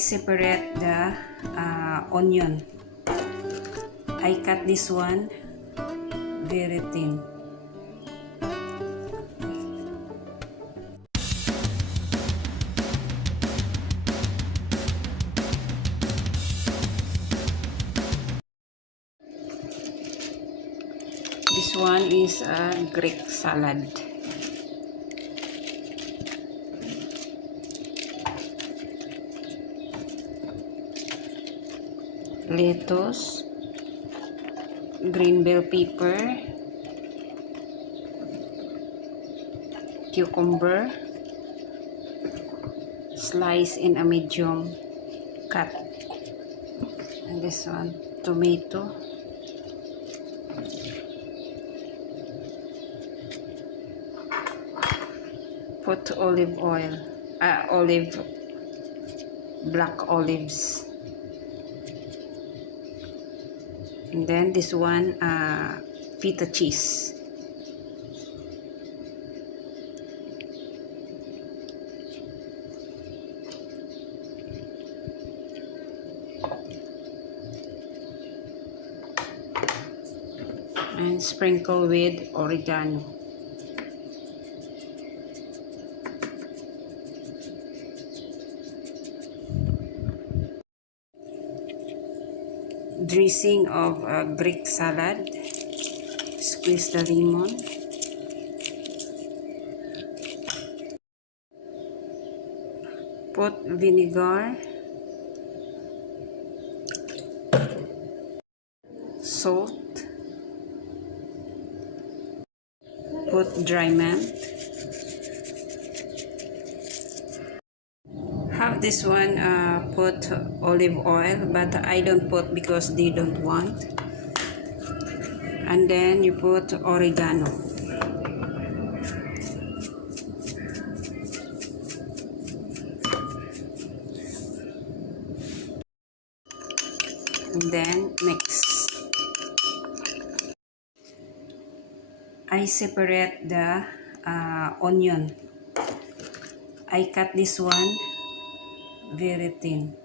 separate the onion. I cut this one very thin. This one is a Greek salad. Lettuce, green bell pepper, cucumber, slice in a medium cut, and this one, tomato, put olive oil, black olives. And then this one, feta cheese. And sprinkle with oregano. Dressing of a Greek salad. Squeeze the lemon. Put vinegar, salt, put dry mint. Have this one put olive oil, but I don't put because they don't want. And then you put oregano. And then mix. I separate the onion. I cut this one very thin.